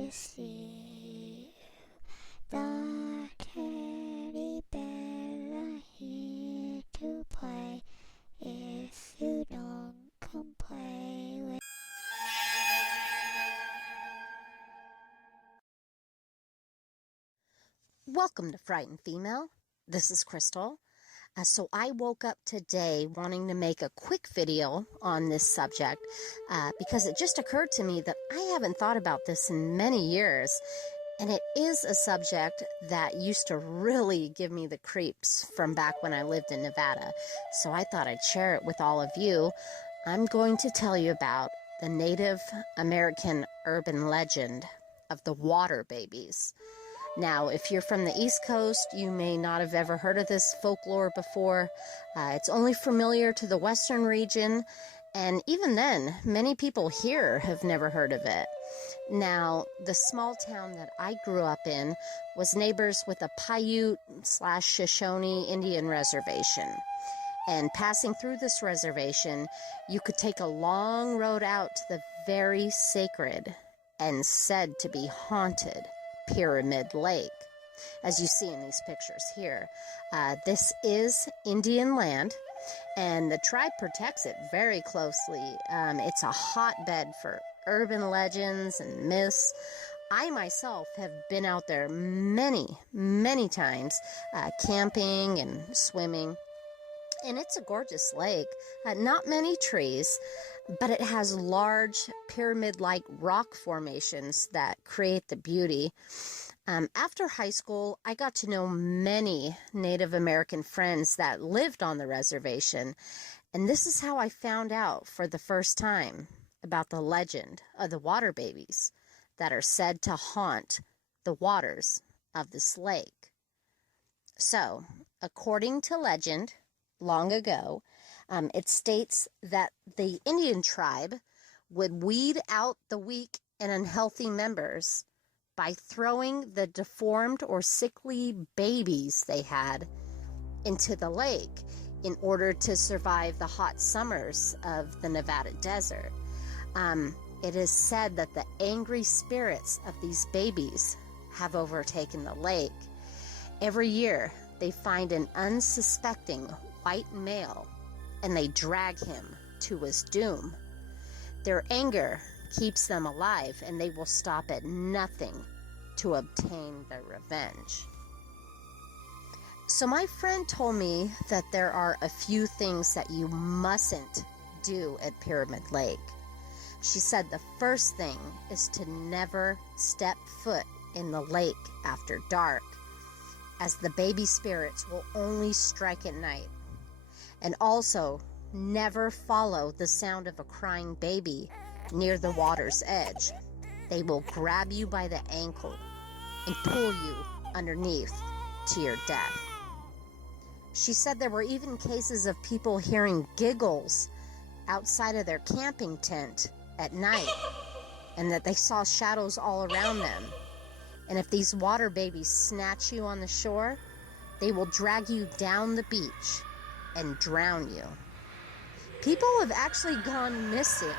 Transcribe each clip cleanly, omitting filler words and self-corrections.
to see the teddy bear are here to play. If you don't come play with. Welcome to Frightened Female. This is Crystal. So I woke up today wanting to make a quick video on this subject because it just occurred to me that I haven't thought about this in many years, and it is a subject that used to really give me the creeps from back when I lived in Nevada. So I thought I'd share it with all of you. I'm going to tell you about the Native American urban legend of the water babies. Now, if you're from the East Coast, you may not have ever heard of this folklore before. It's only familiar to the Western region, and even then, many people here have never heard of it. Now, the small town that I grew up in was neighbors with a Paiute/Shoshone Indian reservation. And passing through this reservation, you could take a long road out to the very sacred and said to be haunted Pyramid Lake, as you see in these pictures here. This is Indian land, and the tribe protects it very closely. It's a hotbed for urban legends and myths. I myself have been out there many, many times, camping and swimming. And it's a gorgeous lake. Not many trees, but it has large pyramid-like rock formations that create the beauty. After high school, I got to know many Native American friends that lived on the reservation, and this is how I found out for the first time about the legend of the water babies that are said to haunt the waters of this lake. So, according to legend, long ago, it states that the Indian tribe would weed out the weak and unhealthy members by throwing the deformed or sickly babies they had into the lake in order to survive the hot summers of the Nevada desert. It is said that the angry spirits of these babies have overtaken the lake. Every year, they find an unsuspecting white male, and they drag him to his doom. Their anger keeps them alive, and they will stop at nothing to obtain their revenge. So my friend told me that there are a few things that you mustn't do at Pyramid Lake. She said the first thing is to never step foot in the lake after dark, as the baby spirits will only strike at night. And also, never follow the sound of a crying baby near the water's edge. They will grab you by the ankle and pull you underneath to your death. She said there were even cases of people hearing giggles outside of their camping tent at night, and that they saw shadows all around them. And if these water babies snatch you on the shore, they will drag you down the beach and drown you. People have actually gone missing,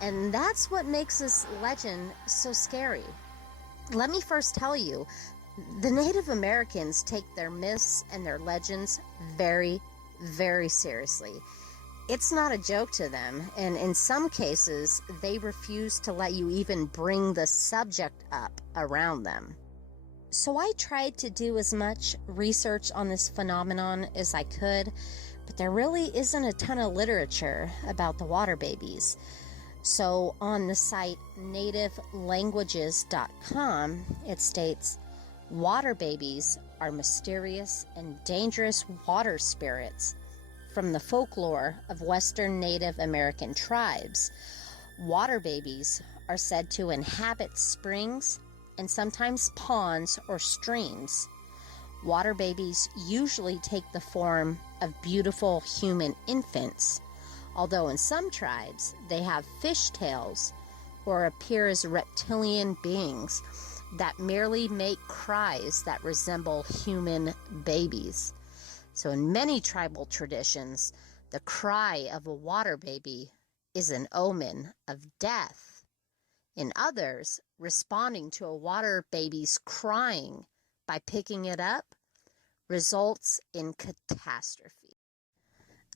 and that's what makes this legend so scary. Let me first tell you, the Native Americans take their myths and their legends very, very seriously. It's not a joke to them, and in some cases, they refuse to let you even bring the subject up around them. So I tried to do as much research on this phenomenon as I could, but there really isn't a ton of literature about the water babies. So on the site nativelanguages.com, it states, water babies are mysterious and dangerous water spirits from the folklore of Western Native American tribes. Water babies are said to inhabit springs and sometimes ponds or streams. Water babies usually take the form of beautiful human infants, although in some tribes they have fish tails or appear as reptilian beings that merely make cries that resemble human babies. So in many tribal traditions, the cry of a water baby is an omen of death. In others, responding to a water baby's crying by picking it up results in catastrophe.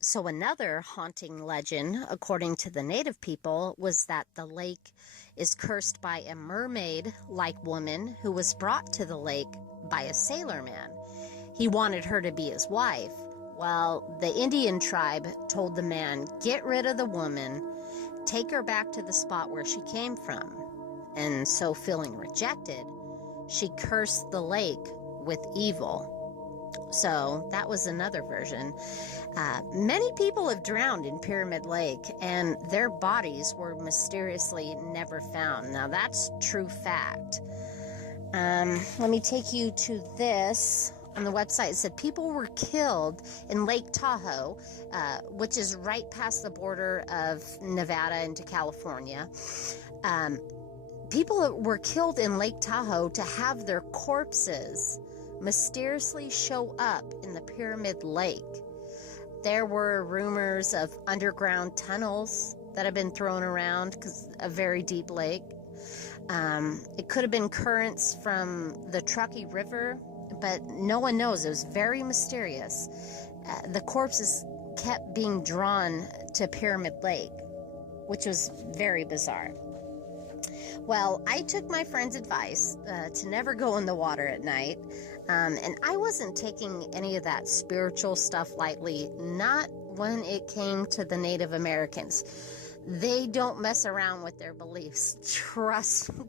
So another haunting legend, according to the native people, was that the lake is cursed by a mermaid-like woman who was brought to the lake by a sailor man. He wanted her to be his wife. Well, the Indian tribe told the man, get rid of the woman, take her back to the spot where she came from. And so, feeling rejected, she cursed the lake with evil. So that was another version. Many people have drowned in Pyramid Lake, and their bodies were mysteriously never found. Now that's true fact. Let me take you to this. On the website, it said people were killed in Lake Tahoe, which is right past the border of Nevada into California. People were killed in Lake Tahoe to have their corpses mysteriously show up in the Pyramid Lake. There were rumors of underground tunnels that have been thrown around because a very deep lake. It could have been currents from the Truckee River, but no one knows. It was very mysterious. The corpses kept being drawn to Pyramid Lake, which was very bizarre. Well, I took my friend's advice to never go in the water at night, and I wasn't taking any of that spiritual stuff lightly, not when it came to the Native Americans. They don't mess around with their beliefs.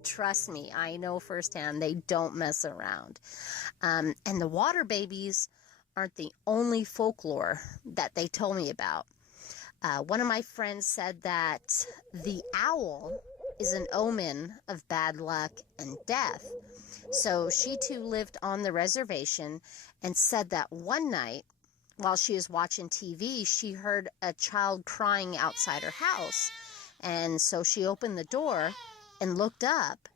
Trust me, I know firsthand, they don't mess around. And the water babies aren't the only folklore that they told me about. One of my friends said that the owl is an omen of bad luck and death. So she too lived on the reservation and said that one night while she was watching TV, she heard a child crying outside her house. And so she opened the door and looked up,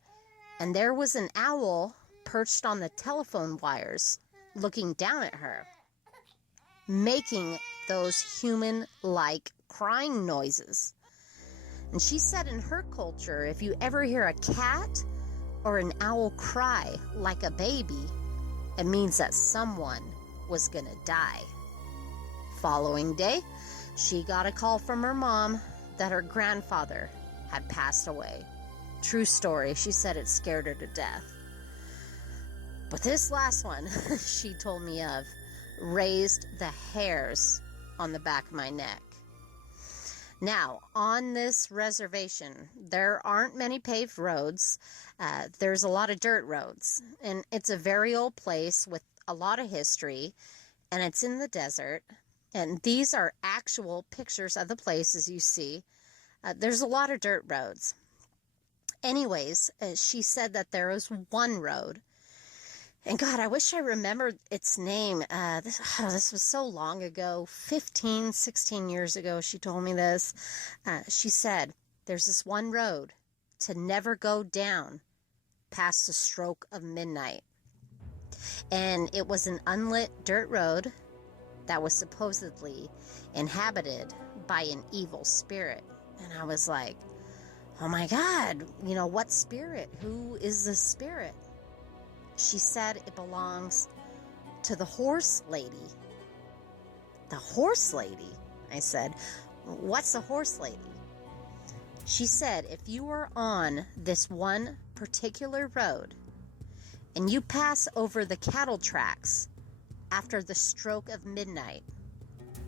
and there was an owl perched on the telephone wires looking down at her, making those human-like crying noises. And she said in her culture, if you ever hear a cat or an owl cry like a baby, it means that someone was gonna die. Following day, she got a call from her mom that her grandfather had passed away. True story. She said it scared her to death. But this last one she told me of raised the hairs on the back of my neck. Now, on this reservation, there aren't many paved roads. There's a lot of dirt roads, and it's a very old place with a lot of history, and it's in the desert. And these are actual pictures of the place, as you see. There's a lot of dirt roads. Anyways, she said that there was one road. And God, I wish I remembered its name. This was so long ago, 15, 16 years ago, she told me this. She said, there's this one road to never go down past the stroke of midnight. And it was an unlit dirt road that was supposedly inhabited by an evil spirit. And I was like, oh my God, what spirit? Who is the spirit? She said it belongs to the horse lady. The horse lady? I said, what's a horse lady? She said, if you are on this one particular road and you pass over the cattle tracks after the stroke of midnight,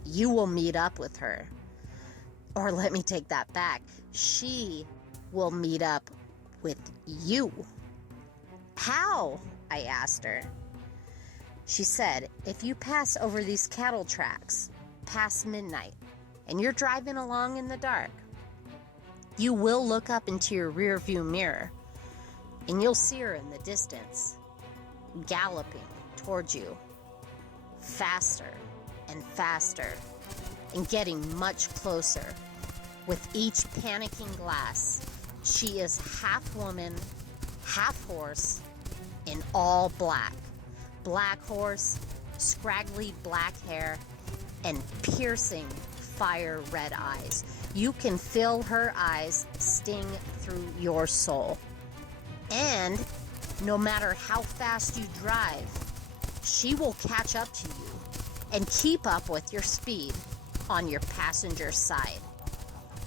you will meet up with her. Or let me take that back. She will meet up with you. How? I asked her. She said, if you pass over these cattle tracks past midnight and you're driving along in the dark, you will look up into your rear view mirror and you'll see her in the distance, galloping towards you, faster and faster, and getting much closer. With each panicking glass, she is half woman, half horse, in all black. Black horse, scraggly black hair, and piercing fire red eyes. You can feel her eyes sting through your soul. And no matter how fast you drive, she will catch up to you and keep up with your speed on your passenger side.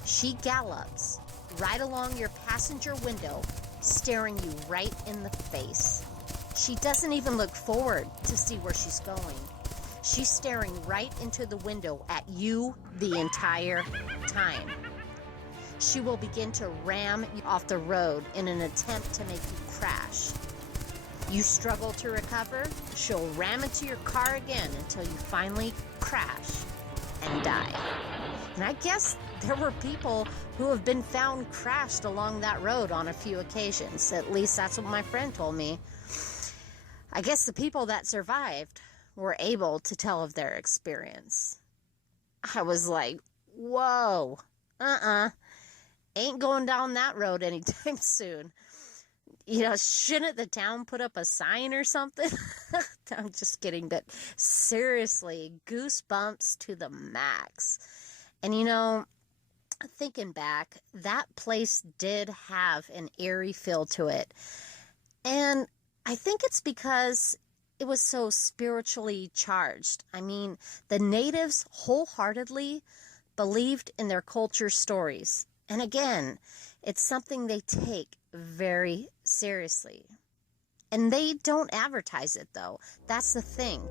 She gallops right along your passenger window, staring you right in the face. She doesn't even look forward to see where she's going. She's staring right into the window at you the entire time. She will begin to ram you off the road in an attempt to make you crash. You struggle to recover, she'll ram into your car again until you finally crash and die. And I guess there were people who have been found crashed along that road on a few occasions. At least that's what my friend told me. I guess the people that survived were able to tell of their experience. I was like, whoa, ain't going down that road anytime soon. You know, shouldn't the town put up a sign or something? I'm just kidding, but seriously, goosebumps to the max. And you know, thinking back, that place did have an eerie feel to it. And I think it's because it was so spiritually charged. I mean, the natives wholeheartedly believed in their culture stories. And again, it's something they take very seriously. And they don't advertise it, though. That's the thing.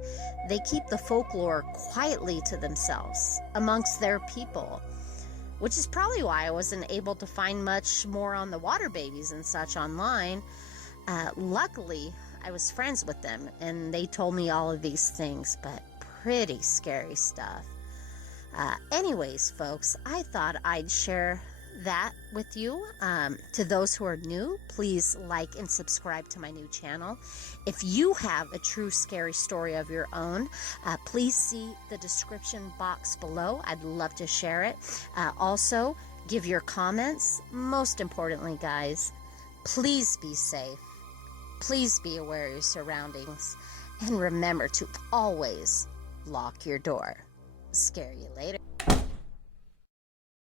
They keep the folklore quietly to themselves amongst their people, which is probably why I wasn't able to find much more on the water babies and such online. Luckily, I was friends with them, and they told me all of these things, but pretty scary stuff. Anyways, folks, I thought I'd share that with you. To those who are new, please like and subscribe to my new channel. If you have a true scary story of your own, please see the description box below. I'd love to share it. Also, give your comments. Most importantly, guys, please be safe. Please be aware of your surroundings. And remember to always lock your door. Scare you later.